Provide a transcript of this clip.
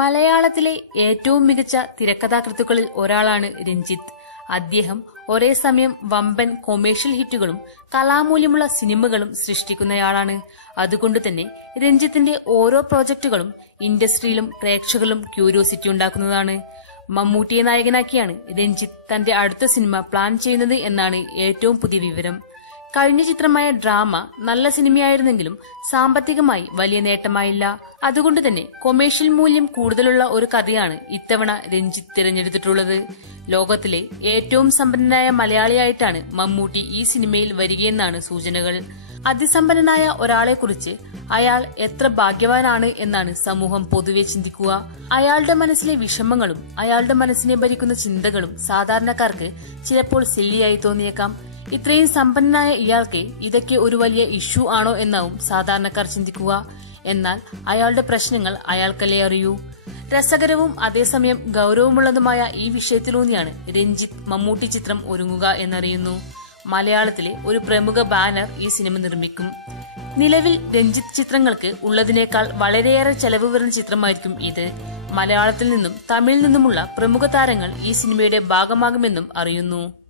മലയാളത്തിലെ ഏറ്റവും മികച്ച തിരക്കഥാകൃത്തുക്കളിൽ ഒരാളാണ് രഞ്ജിത്ത്. അദ്ദേഹം ഒരേ സമയം വമ്പൻ കൊമേഴ്ഷ്യൽ ഹിറ്റുകളും കലാമൂല്യമുള്ള സിനിമകളും സൃഷ്ടിക്കുന്നയാളാണ്. അതുകൊണ്ടുതന്നെ രഞ്ജിത്തിന്റെ ഓരോ പ്രോജക്ടുകളും ഇൻഡസ്ട്രിയിലും പ്രേക്ഷകരിലും ക്യൂരിയോസിറ്റി ഉണ്ടാക്കുന്നതാണ്. മമ്മൂട്ടിയെ നായകനാക്കിയാണ് രഞ്ജിത്ത് തന്റെ അടുത്ത സിനിമ പ്ലാൻ ചെയ്യുന്നത് എന്നാണ് ഏറ്റവും പുതിയ വിവരം. കഴിഞ്ഞ ചിത്രമായ ഡ്രാമ നല്ല സിനിമയായിരുന്നെങ്കിലും സാമ്പത്തികമായി വലിയ നേട്ടമായില്ല. അതുകൊണ്ടുതന്നെ കൊമേഴ്ഷ്യൽ മൂല്യം കൂടുതലുള്ള ഒരു കഥയാണ് ഇത്തവണ രഞ്ജിത്ത് തിരഞ്ഞെടുത്തിട്ടുള്ളത്. ലോകത്തിലെ ഏറ്റവും സമ്പന്നനായ മലയാളിയായിട്ടാണ് മമ്മൂട്ടി ഈ സിനിമയിൽ വരികയെന്നാണ് സൂചനകൾ. അതിസമ്പന്നനായ ഒരാളെക്കുറിച്ച് അയാൾ എത്ര ഭാഗ്യവാനാണ് എന്നാണ് സമൂഹം പൊതുവെ ചിന്തിക്കുക. അയാളുടെ മനസ്സിലെ വിഷമങ്ങളും അയാളുടെ മനസ്സിനെ ഭരിക്കുന്ന ചിന്തകളും സാധാരണക്കാർക്ക് ചിലപ്പോൾ സില്ലിയായി തോന്നിയേക്കാം. ഇത്രയും സമ്പന്നനായ ഇയാൾക്ക് ഇതൊക്കെ ഒരു വലിയ ഇഷ്യൂ ആണോ എന്നാവും സാധാരണക്കാർ ചിന്തിക്കുക. എന്നാൽ അയാളുടെ പ്രശ്നങ്ങൾ അയാൾക്കല്ലേ അറിയൂ. രസകരവും അതേസമയം ഗൌരവമുള്ളതുമായ ഈ വിഷയത്തിലൂന്നിയാണ് രഞ്ജിത്ത് മമ്മൂട്ടി ചിത്രം ഒരുങ്ങുക എന്നറിയുന്നു. മലയാളത്തിലെ ഒരു പ്രമുഖ ബാനർ ഈ സിനിമ നിർമ്മിക്കും. നിലവിൽ രഞ്ജിത്ത് ചിത്രങ്ങൾക്ക് ഉള്ളതിനേക്കാൾ വളരെയേറെ ചെലവ് വരുന്ന ചിത്രമായിരിക്കും ഇത്. മലയാളത്തിൽ നിന്നും തമിഴിൽ നിന്നുമുള്ള പ്രമുഖ താരങ്ങൾ ഈ സിനിമയുടെ ഭാഗമാകുമെന്നും അറിയുന്നു.